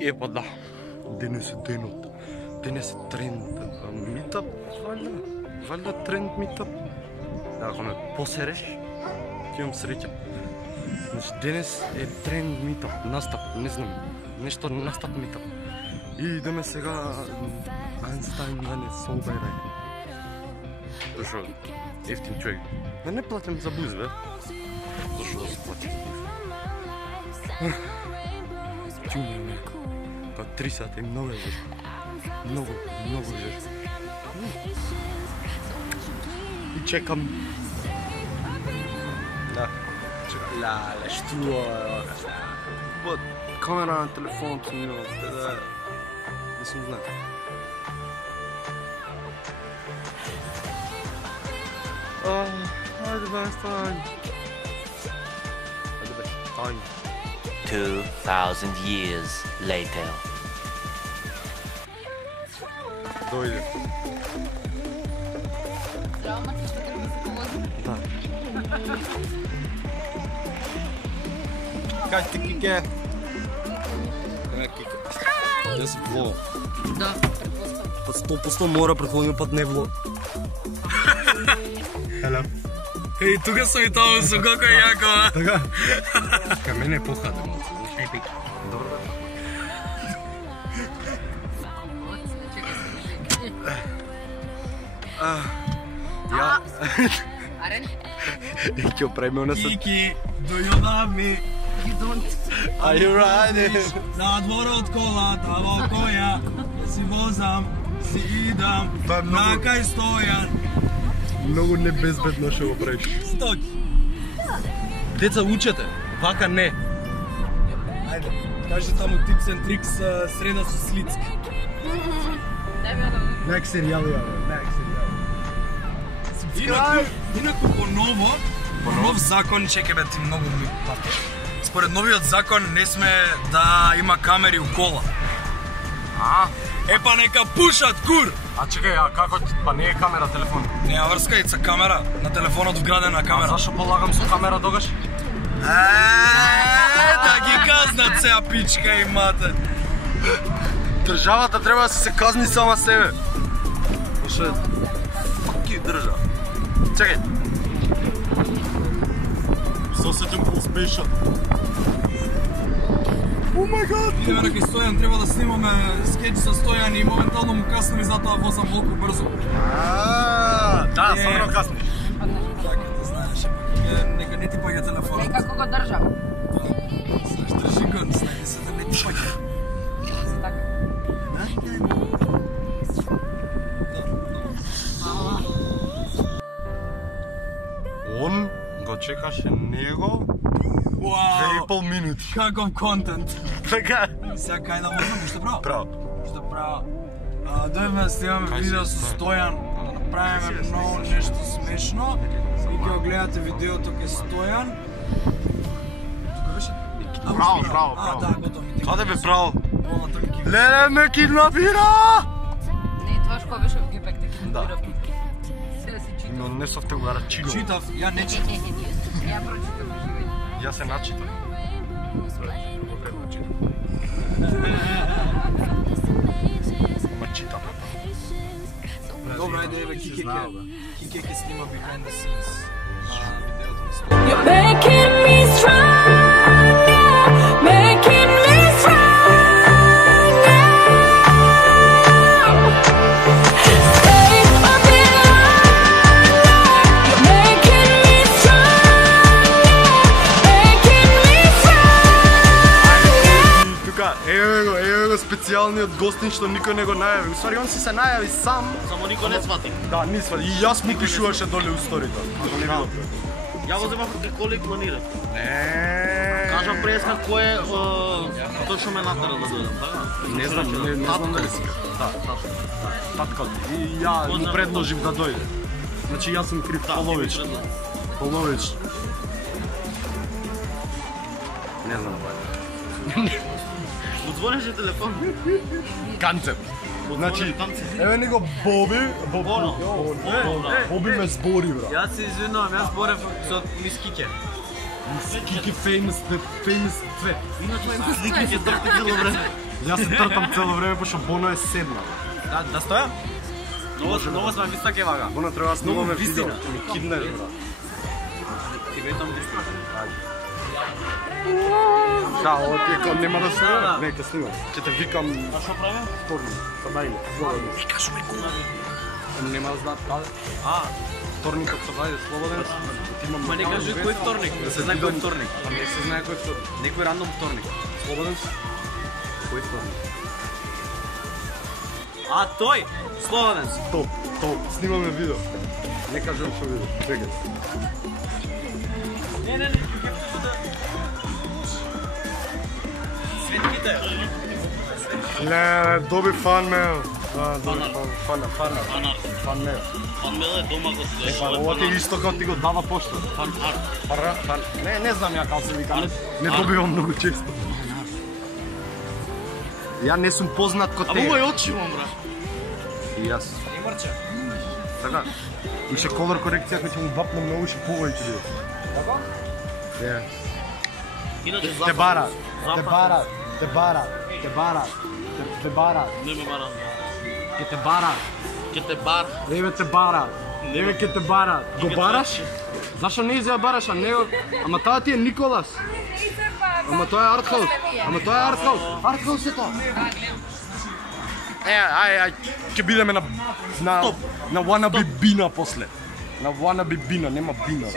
Епа да, денес е денот. Денес е тренд. Митап, валја тренд митап. Ако ме посереш, ќе имам среќа. Значи, денес е тренд митап, настап, не знам, нешто настап митап. И идеме сега Einstein да не собере. Зашо ефтин човек. Да не платим за буз, бе. Зашо да се плати за буз? Чуме ме. Кога 3 сата и много е жест. Много жест. И чекам. Да. Чекам. Лале, што е? Вот, камера на телефонот ми да сум знак. Хайде бе, стань. Хайде бе, стань. 2000 years later. Дојде. Здраво, мати, што треба се полози? Да. Кај ти кике? Кај кике? Ја си влог. Да, предпоставам. Пат 100% мора, предходниот пат не влог. Хело. Еј, тука сум и тоа сум, како е јако, а? Така? Кај мене е похадено. Еј, пик. Добро бе. Ја... Арен? Ќе опреме она се... Кики, do you love me? You don't. Are you riding? На двора од колата, во која си возам, си идам, Тоа е многу- на кај стојан. Многу небезбедно што го правиш. Стоки. Деца учете, вака не. Ајде, кажи таму tips and tricks среда со Слицки. Дај ми одам. Нек серијал ја, нек серијал. Инаку по нов закон, чекай бе ти многу ми патиш. Според новиот закон не сме да има камери у кола. Епа нека пушат, кур! А чекај, а како па не е камера телефон? Неа врскајца камера, на телефонот вградена камера. Зашо полагам со камера тогаш? Да ги казнат сеа пичка и мате. Државата треба да се казни сама себе. Зашо fuck you држава. Чекај. Се осеќам по-успешен. Oh my god! Идеме на кај Стојан, треба да снимаме скеч со Стојан и моментално му каснем и затоа возам волку брзо. Да, стварно касни. Така да знаеш, нека не ти паѓа телефонот. Како го држам? Знаеш, држи го, знаеш се да не ти паѓа. За така. Он го чекаше него Вау! 2,5 минути. Каков контент. Така. Сега кај да возам, уште право? Право. Уште право. Дојдеме да снимаме видео со Стојан, да направиме ново нешто смешно и ќе го гледате видеото кај Стојан. Тука беше? Право. Да, готово. Каде бе право? Волната ми ги... Леле ме киднапира! Не, тоа што беше во Гепек, така Да. киднапирав. Сега си читам. Но не сов те го рачино. Читав, ја не читав. Ја прочитам живење. Ја се начитав. Ама читам. Добро, ајде, еве, Кике ќе снима behind the scenes. Видеото на Стојан. You're making me stronger, making me stronger. Stay a bit longer. You're making me stronger, making me stronger. Тука, еве го специјалниот гостин што никој не го најави. Усвари, он си се најави сам. Само никој не свати. Да, не свари. И јас му пишуваше доле у сторито. Ако не видов. Ја го земав кај коли планирав. Не. Кажам преска кој е тој што ме натера да дојдам, така? Не знам дали си. Да, татко. И ја му предложив да дојде. Значи јас сум крив половично. Половично. Не знам. Удзвонеше телефон. Канцеп. Значи, еве него Боби, Боби ме збори, бра. Јас се извинувам, јас борев со Мис Кике. Кики famous, цвет. Сликите трте цело време. Јас се тртам цело време, пошто Боно е седнал. Да стојам? Много сме високи вага. Боно треба да снимаме видео, вистина. ќе ми киднеш, брат. Ти го итам дишко. Да, ово ти е кон нема да Да. снимам. Не, ќе снимам. Ќе те викам А што правим? вторник, са најле. Викаш ме кула. Нема да знаат каде. Вторникот се најде слободен. Ма не кажи кој вторник, да се знае кој вторник. Па не се знае кој вторник. Некој рандом вторник. Слободен си? Кој вторник? Тој! Слободен си. Топ. Снимаме видео. Не кажам што видео. Чекај. Не, Светките. Не, доби фан мейл. Доби фан мейл. Фан мейл е дома го се. Па ова ти исто како ти го дава пошта. Фан арт. Не знам ја како се вика, не добивам многу често. Ја не сум познат ко А те. ова е очимам, бра. И јас. Имарче. Така. И ше колор корекција кој ќе му вапне многу ше повеќе биде. Така? Е. Иначе Те барат. Запад. Не ме барам. Ке те барат. Ке те бар. Еве те барат. Еве ке те барат. Го бараш? Зашо не изја бараш, а него? Ама таа ти е Николас. Ама тоа е артхаус. Артхаус е тоа. Ај, ќе бидеме на wannabe бина после. На wannabe бина, нема бина.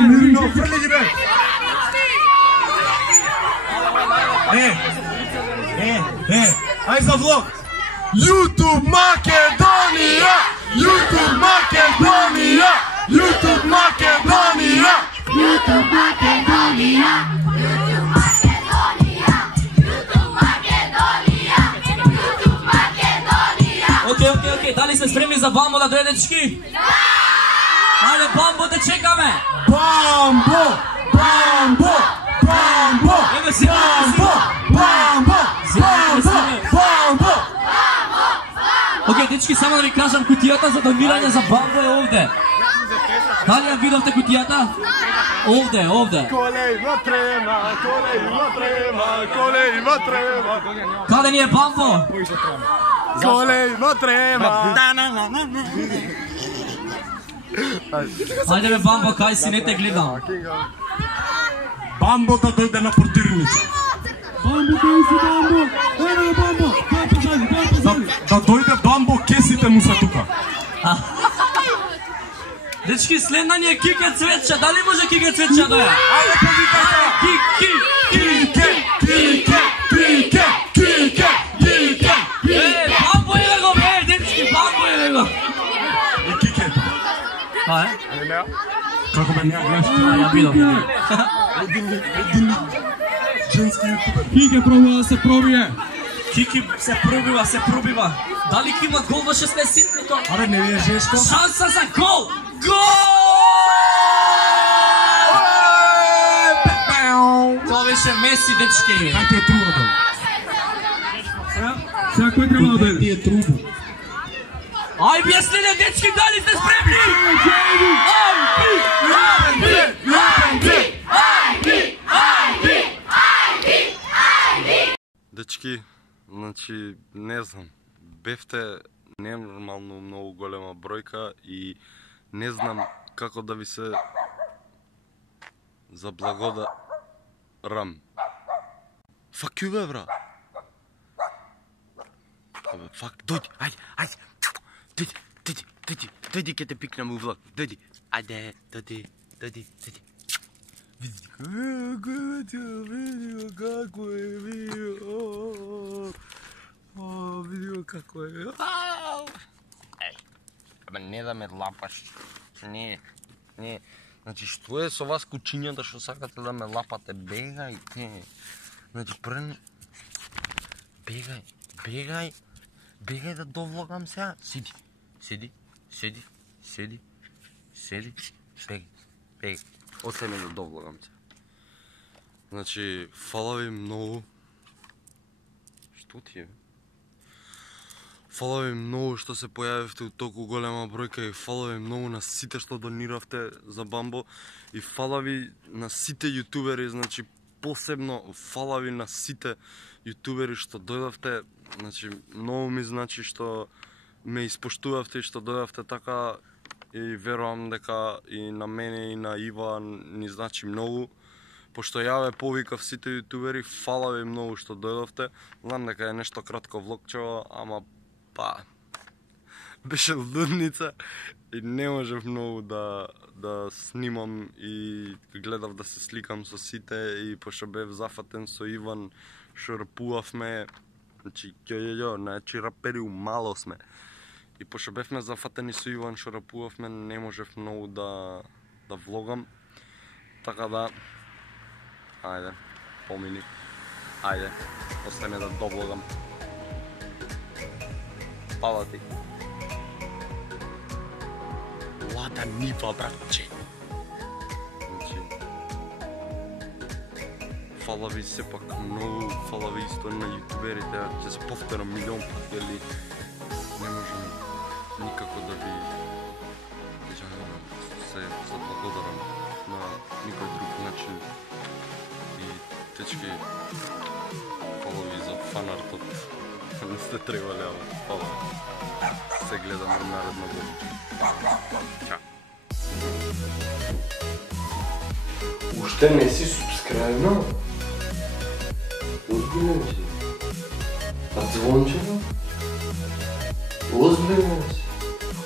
Мирно, фрли ги бе. Ај за влог. YouTube Македонија. Окей, дали сте спремни за Бамбо да дојде, дечки? Ајде, Бамбо да чекаме! Бамбо! Еве се Бамбо! Окей, дечки, само да ви кажам, кутијата за домирање за Бамбо е овде. Дали ја видовте кутијата? Овде. Колејма трема. Каде ни е Бамбо? Колејма трема. Ајде бе Бамбо, кај си, не те гледам. Бамбо да дојде на портирница. Да дојде Бамбо, кесите му се тука. Дечки, следна ни е Кике Цветче, дали може Кике Цветче да доја? Ајде повикајте! Кике! Бамбо е го, дечки, Бамбо е го. И Кике. Па е? Како бе неа гледаш? Ја видов. Един женски ютубер. Кике пробува да се пробие. Кики се пробива. Дали ќе има гол во 16-тото? Абе, не ви е жешко? Шанса за гол! Тоа беше Меси, дечки. Кај ти е трубата? Сега кој треба да дојде? Ти е трубо. Ај, бие следе, дечки, дали сте спремни? Дечки, значи, не знам, бевте ненормално многу голема бројка и не знам како да ви се заблагодарам. Фак ю бе, бра! Фак, дојди, ајде! Дојди, ке те пикнам у влог, дојди! Ајде, дојди! Види како е, види како е. Абе, не да ме лапаш. Не. Значи, што е со вас кучињата што сакате да ме лапате? Бегајте. Значи, бегај да довлогам сега. Седи. Бегај. Оце ме да довлогам сега. Значи, фала ви многу Што ти е? Фала ви многу што се појавивте у толку голема бројка и фала ви многу на сите што дониравте за Бамбо и фала ви на сите јутубери, значи посебно фала ви на сите јутубери што дојдовте, значи многу ми значи што ме испоштувавте и што дојдовте така и верувам дека и на мене и на Ива ни значи многу. Пошто ја ве повикав сите јутубери, фала ви многу што дојдовте. Знам дека е нешто кратко влогчево, ама па беше лудница и не можев многу да снимам и гледав да се сликам со сите и пошто бев зафатен со Иван, шурпувавме, значи значи рапери умало сме. И пошто бевме зафатени со Иван, шурпувавме, не можев многу да влогам. Така да ајде, помини. Ајде, остане да довлогам. Фала ти. Лада нива, братче. Значи, фала ви сепак многу, фала ви исто на јутуберите, ќе се повторам милион пати, али не можам никако да ви се заблагодарам на никој друг начин. И течки, фала ви за фанартот. Не сте требали, ама фала. Се гледаме наредно година. Чао. Уште не си субскрайбнал? Озбилен си? А звончево? Озбилен си?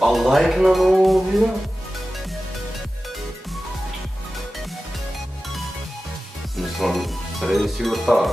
А лайк на ново видео? Мислам, среди си го таа,